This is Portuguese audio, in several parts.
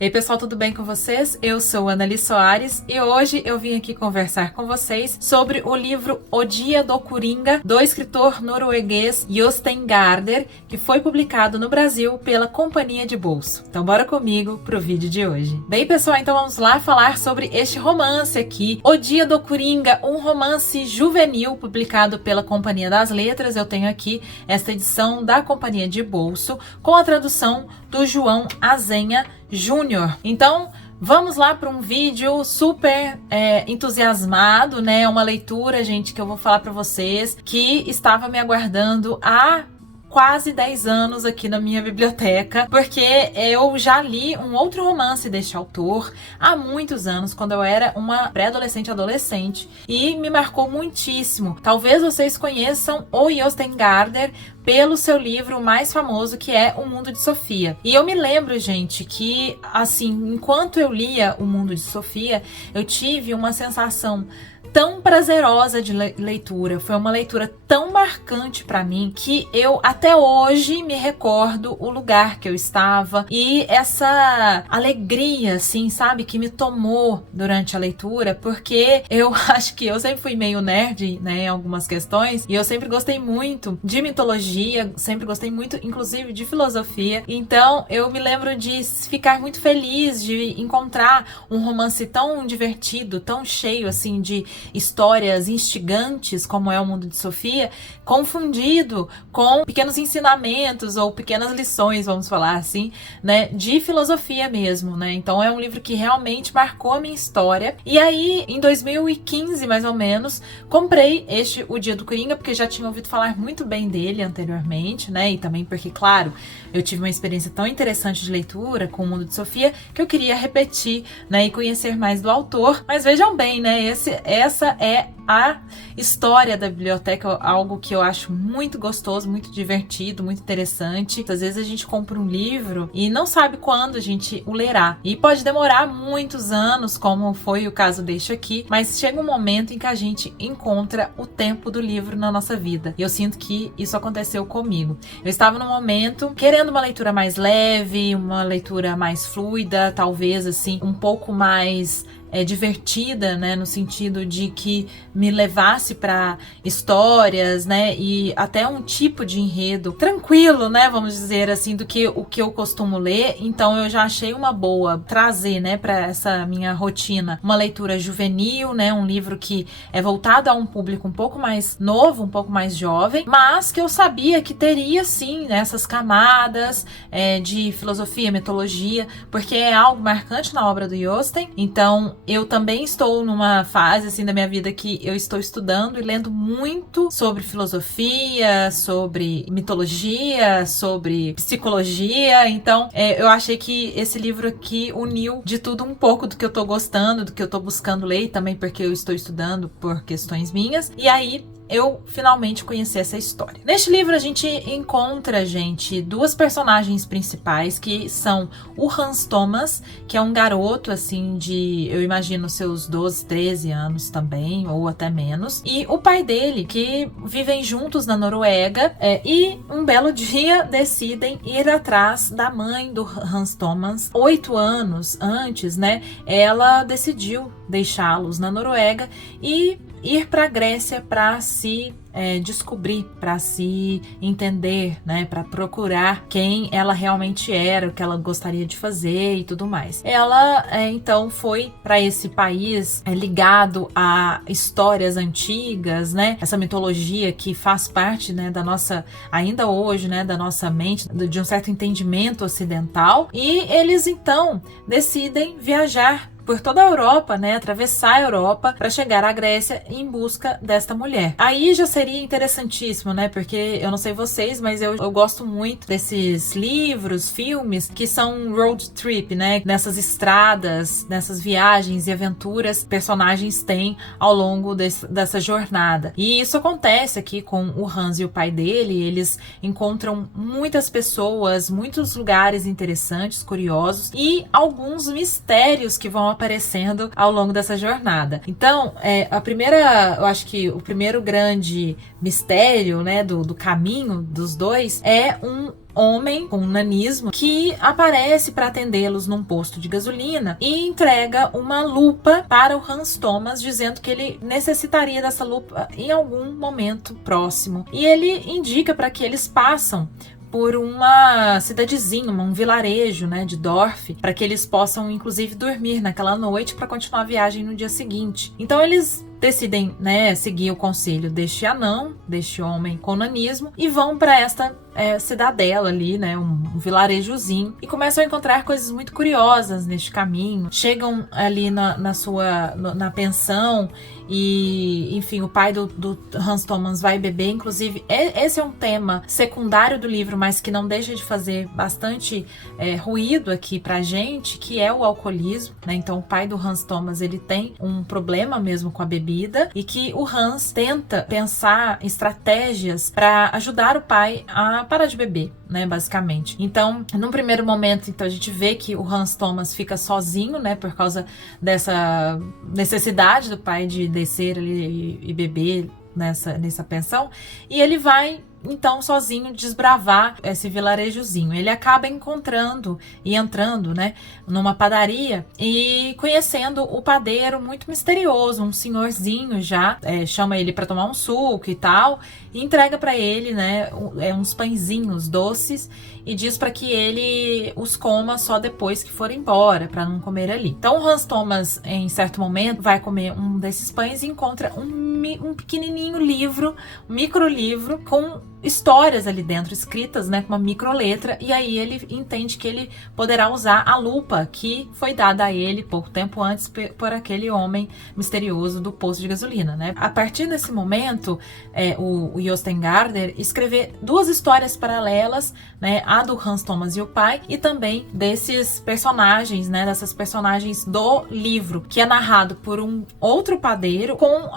E aí, pessoal, tudo bem com vocês? Eu sou Anali Soares e hoje eu vim aqui conversar com vocês sobre o livro O Dia do Coringa, do escritor norueguês Jostein Gaarder, que foi publicado no Brasil pela Companhia de Bolso. Então bora comigo pro vídeo de hoje. Bem, pessoal, então vamos lá falar sobre este romance aqui, O Dia do Coringa, um romance juvenil publicado pela Companhia das Letras. Eu tenho aqui esta edição da Companhia de Bolso com a tradução do João Azenha Júnior. Então, vamos lá para um vídeo super entusiasmado, né? Uma leitura, gente, que eu vou falar para vocês, que estava me aguardando há quase 10 anos aqui na minha biblioteca, porque eu já li um outro romance deste autor há muitos anos, quando eu era uma pré-adolescente, adolescente, e me marcou muitíssimo. Talvez vocês conheçam o Jostein Gaarder pelo seu livro mais famoso, que é O Mundo de Sofia. E eu me lembro, gente, que assim, enquanto eu lia O Mundo de Sofia, eu tive uma sensação tão prazerosa de leitura, foi uma leitura tão marcante para mim que eu até hoje me recordo o lugar que eu estava e essa alegria, assim, sabe, que me tomou durante a leitura, porque eu acho que eu sempre fui meio nerd, né, em algumas questões, e eu sempre gostei muito de mitologia, sempre gostei muito, inclusive, de filosofia. Então eu me lembro de ficar muito feliz de encontrar um romance tão divertido, tão cheio, assim, de histórias instigantes, como é O Mundo de Sofia, confundido com pequenos ensinamentos ou pequenas lições, vamos falar assim, né, de filosofia mesmo, né? Então é um livro que realmente marcou a minha história. E aí, em 2015, mais ou menos, comprei O Dia do Coringa, porque já tinha ouvido falar muito bem dele anteriormente, né? E também porque, claro, eu tive uma experiência tão interessante de leitura com O Mundo de Sofia que eu queria repetir, né, e conhecer mais do autor. Mas vejam bem, né, essa é a história da biblioteca, algo que eu acho muito gostoso, muito divertido, muito interessante. Às vezes a gente compra um livro e não sabe quando a gente o lerá. E pode demorar muitos anos, como foi o caso deste aqui, mas chega um momento em que a gente encontra o tempo do livro na nossa vida. E eu sinto que isso aconteceu comigo. Eu estava num momento querendo uma leitura mais leve, uma leitura mais fluida, talvez assim, um pouco mais divertida, né, no sentido de que me levasse para histórias, né, e até um tipo de enredo tranquilo, né, vamos dizer assim, do que o que eu costumo ler. Então eu já achei uma boa trazer, né, para essa minha rotina uma leitura juvenil, né, um livro que é voltado a um público um pouco mais novo, um pouco mais jovem, mas que eu sabia que teria sim, né, essas camadas de filosofia, mitologia, porque é algo marcante na obra do Jostein. Então eu também estou numa fase assim da minha vida que eu estou estudando e lendo muito sobre filosofia, sobre mitologia, sobre psicologia. Então eu achei que esse livro aqui uniu de tudo um pouco do que eu tô gostando, do que eu tô buscando ler, e também porque eu estou estudando por questões minhas. E aí eu finalmente conheci essa história. Neste livro a gente encontra, gente, duas personagens principais, que são o Hans Thomas, que é um garoto, assim, de, eu imagino, seus 12, 13 anos também, ou até menos, e o pai dele, que vivem juntos na Noruega, e um belo dia decidem ir atrás da mãe do Hans Thomas. 8 anos antes, né, ela decidiu deixá-los na Noruega e ir para a Grécia para se descobrir, para se entender, né, para procurar quem ela realmente era, o que ela gostaria de fazer e tudo mais. Ela então foi para esse país ligado a histórias antigas, né, essa mitologia que faz parte, né, da nossa, ainda hoje, né, da nossa mente, de um certo entendimento ocidental. E eles então decidem viajar por toda a Europa, né, atravessar a Europa para chegar à Grécia em busca desta mulher. Aí já seria interessantíssimo, né, porque eu não sei vocês, mas eu gosto muito desses livros, filmes que são road trip, né, nessas estradas, nessas viagens e aventuras que personagens têm ao longo dessa jornada. E isso acontece aqui com o Hans e o pai dele. Eles encontram muitas pessoas, muitos lugares interessantes, curiosos e alguns mistérios que vão aparecendo ao longo dessa jornada. Então, eu acho que o primeiro grande mistério, né, do caminho dos dois é um homem com nanismo que aparece para atendê-los num posto de gasolina e entrega uma lupa para o Hans Thomas, dizendo que ele necessitaria dessa lupa em algum momento próximo. E ele indica para que eles passem por uma cidadezinha, um vilarejo, né, de Dorf, para que eles possam inclusive dormir naquela noite para continuar a viagem no dia seguinte. Então eles decidem, né, seguir o conselho deste anão, deste homem com nanismo, e vão para esta cidadela ali, né, um vilarejozinho, e começam a encontrar coisas muito curiosas neste caminho. Chegam ali na pensão e, enfim, o pai do Hans Thomas vai beber. Inclusive, esse é um tema secundário do livro, mas que não deixa de fazer bastante ruído aqui pra gente, que é o alcoolismo, né? Então, o pai do Hans Thomas, ele tem um problema mesmo com a bebida, e que o Hans tenta pensar estratégias para ajudar o pai a parar de beber, né, basicamente. Então, num primeiro momento, então, a gente vê que o Hans Thomas fica sozinho, né, por causa dessa necessidade do pai de descer ali e beber nessa pensão, e ele vai então sozinho desbravar esse vilarejozinho. Ele acaba encontrando e entrando, né, numa padaria e conhecendo o padeiro muito misterioso, um senhorzinho já, chama ele para tomar um suco e tal, e entrega para ele, né, uns pãezinhos doces e diz para que ele os coma só depois que for embora, para não comer ali. Então o Hans Thomas, em certo momento, vai comer um desses pães e encontra um pequenininho livro, um microlivro com histórias ali dentro, escritas, né, com uma microletra, e aí ele entende que ele poderá usar a lupa que foi dada a ele pouco tempo antes por aquele homem misterioso do posto de gasolina, né? A partir desse momento, o Jostein Gaarder escrever duas histórias paralelas, né, a do Hans Thomas e o pai, e também desses personagens, né, dessas personagens do livro, que é narrado por um outro padeiro com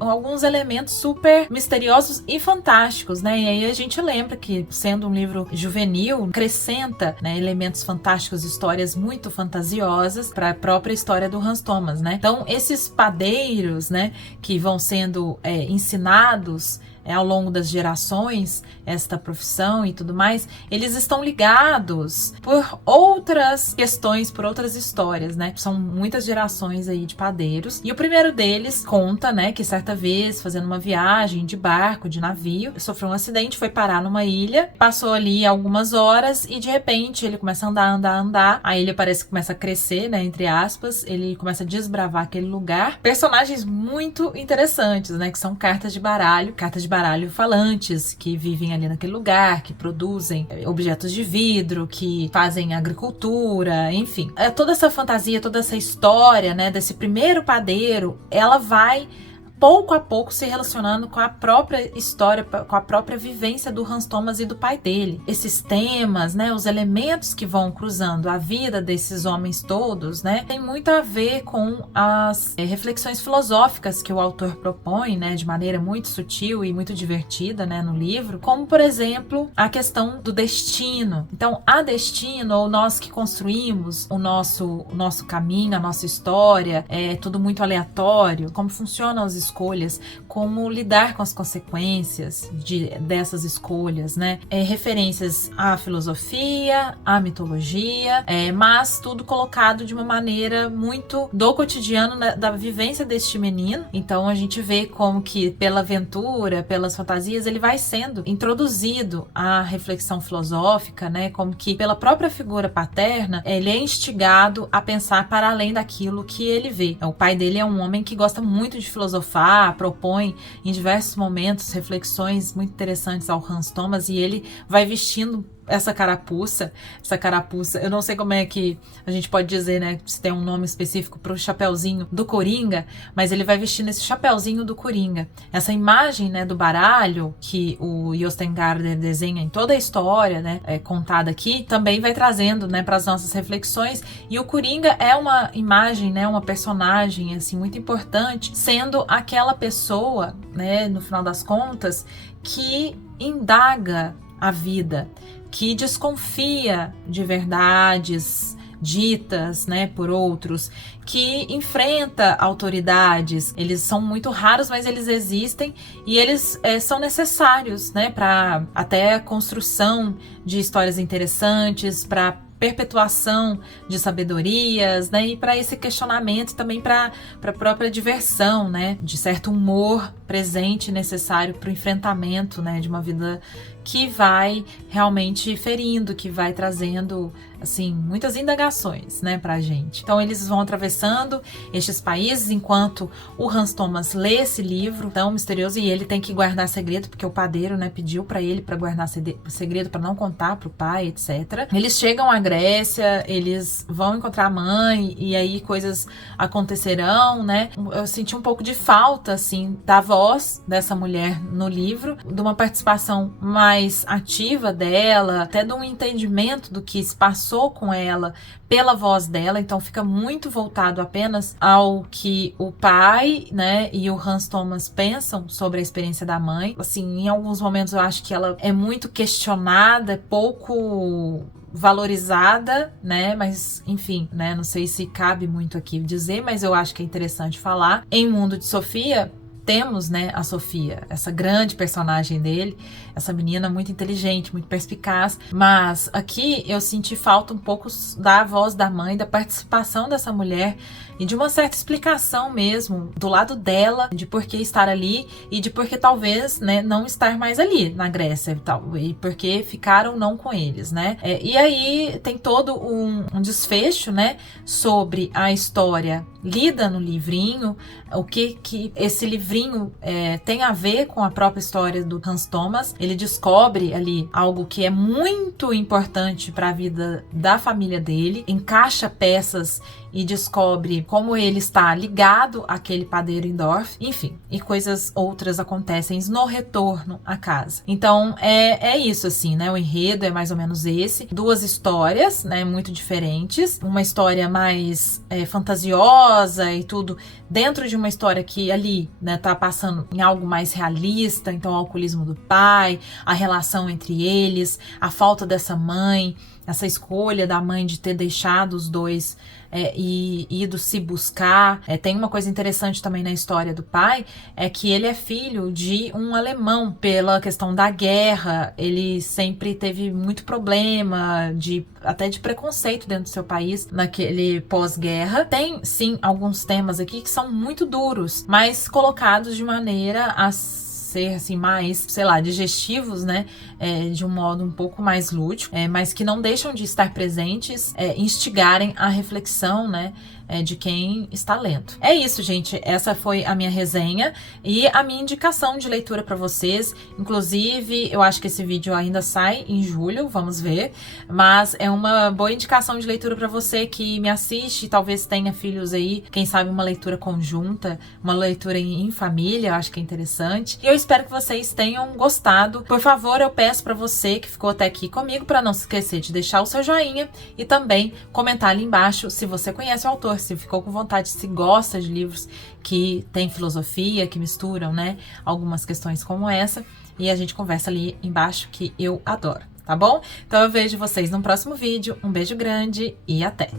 alguns elementos super misteriosos e fantásticos, né? E aí a gente lembra que, sendo um livro juvenil, acrescenta, né, elementos fantásticos, histórias muito fantasiosas para a própria história do Hans Thomas, né? Então, esses padeiros, né, que vão sendo ensinados ao longo das gerações, esta profissão e tudo mais, eles estão ligados por outras questões, por outras histórias, né? São muitas gerações aí de padeiros. E o primeiro deles conta, né, que certa vez, fazendo uma viagem de barco, de navio, sofreu um acidente, foi parar numa ilha, passou ali algumas horas e de repente ele começa a andar. A ilha parece que começa a crescer, né, entre aspas, ele começa a desbravar aquele lugar. Personagens muito interessantes, né, que são cartas de baralho falantes, que vivem ali naquele lugar, que produzem objetos de vidro, que fazem agricultura, enfim. Toda essa fantasia, toda essa história, né, desse primeiro padeiro, ela vai pouco a pouco se relacionando com a própria história, com a própria vivência do Hans Thomas e do pai dele. Esses temas, né, os elementos que vão cruzando a vida desses homens todos, né, tem muito a ver com as reflexões filosóficas que o autor propõe, né, de maneira muito sutil e muito divertida, né, no livro, como, por exemplo, a questão do destino. Então, há destino, ou nós que construímos o nosso caminho, a nossa história, é tudo muito aleatório, como funcionam as escolhas, como lidar com as consequências dessas escolhas, né? Referências à filosofia, à mitologia, mas tudo colocado de uma maneira muito do cotidiano, da vivência deste menino. Então a gente vê como que pela aventura, pelas fantasias, ele vai sendo introduzido à reflexão filosófica, né? Como que pela própria figura paterna, ele é instigado a pensar para além daquilo que ele vê. O pai dele é um homem que gosta muito de filosofar, propõe em diversos momentos reflexões muito interessantes ao Hans Thomas, e ele vai vestindo essa carapuça, eu não sei como é que a gente pode dizer, né, se tem um nome específico para o chapeuzinho do Coringa, mas ele vai vestindo esse chapeuzinho do Coringa. Essa imagem, né, do baralho que o Jostein Gaarder desenha em toda a história, né, contada aqui, também vai trazendo, né, para as nossas reflexões, e o Coringa é uma imagem, né, uma personagem, assim, muito importante, sendo aquela pessoa, né, no final das contas, que indaga a vida, que desconfia de verdades ditas, né, por outros, que enfrenta autoridades. Eles são muito raros, mas eles existem e eles são necessários, né, para até a construção de histórias interessantes, para perpetuação de sabedorias, né, e para esse questionamento também para a própria diversão, né, de certo humor presente necessário para o enfrentamento, né, de uma vida que vai realmente ferindo, que vai trazendo, assim, muitas indagações, né, pra gente. Então eles vão atravessando estes países enquanto o Hans Thomas lê esse livro tão misterioso e ele tem que guardar segredo, porque o padeiro, né, pediu pra ele para guardar segredo, para não contar pro pai, etc. Eles chegam à Grécia, eles vão encontrar a mãe e aí coisas acontecerão, né. Eu senti um pouco de falta, assim, da voz dessa mulher no livro, de uma participação mais ativa dela, até de um entendimento do que se passou com ela pela voz dela, então fica muito voltado apenas ao que o pai, né, e o Hans Thomas pensam sobre a experiência da mãe. Assim, em alguns momentos eu acho que ela é muito questionada, pouco valorizada, né, mas enfim, né, não sei se cabe muito aqui dizer, mas eu acho que é interessante falar. Em Mundo de Sofia, temos, né, a Sofia, essa grande personagem dele, essa menina muito inteligente, muito perspicaz, mas aqui eu senti falta um pouco da voz da mãe, da participação dessa mulher e de uma certa explicação mesmo do lado dela, de por que estar ali e de por que talvez, né, não estar mais ali na Grécia e tal, e por que ficaram não com eles, né. E aí tem todo um desfecho, né, sobre a história lida no livrinho, o que esse livrinho tem a ver com a própria história do Hans Thomas. Ele descobre ali algo que é muito importante para a vida da família dele, encaixa peças e descobre como ele está ligado àquele padeiro em Dorf, enfim, e coisas outras acontecem no retorno à casa. Então é isso, assim, né? O enredo é mais ou menos esse. Duas histórias, né? Muito diferentes. Uma história mais fantasiosa e tudo, dentro de uma história que ali, né, tá passando em algo mais realista, então o alcoolismo do pai, a relação entre eles, a falta dessa mãe, essa escolha da mãe de ter deixado os dois e ido se buscar. Tem uma coisa interessante também na história do pai, é que ele é filho de um alemão. Pela questão da guerra, ele sempre teve muito problema, até de preconceito dentro do seu país, naquele pós-guerra. Tem, sim, alguns temas aqui que são muito duros, mas colocados de maneira a ser, assim, mais, sei lá, digestivos, né, de um modo um pouco mais lúdico, mas que não deixam de estar presentes, instigarem a reflexão, né, de quem está lendo. É isso, gente. Essa foi a minha resenha e a minha indicação de leitura para vocês. Inclusive, eu acho que esse vídeo ainda sai em julho, vamos ver. Mas é uma boa indicação de leitura para você que me assiste, talvez tenha filhos aí, quem sabe uma leitura conjunta, uma leitura em família, eu acho que é interessante. E eu espero que vocês tenham gostado. Por favor, eu peço para você que ficou até aqui comigo, para não se esquecer de deixar o seu joinha e também comentar ali embaixo se você conhece o autor, se ficou com vontade, se gosta de livros que tem filosofia, que misturam, né, algumas questões como essa, e a gente conversa ali embaixo, que eu adoro, tá bom? Então eu vejo vocês no próximo vídeo, um beijo grande e até!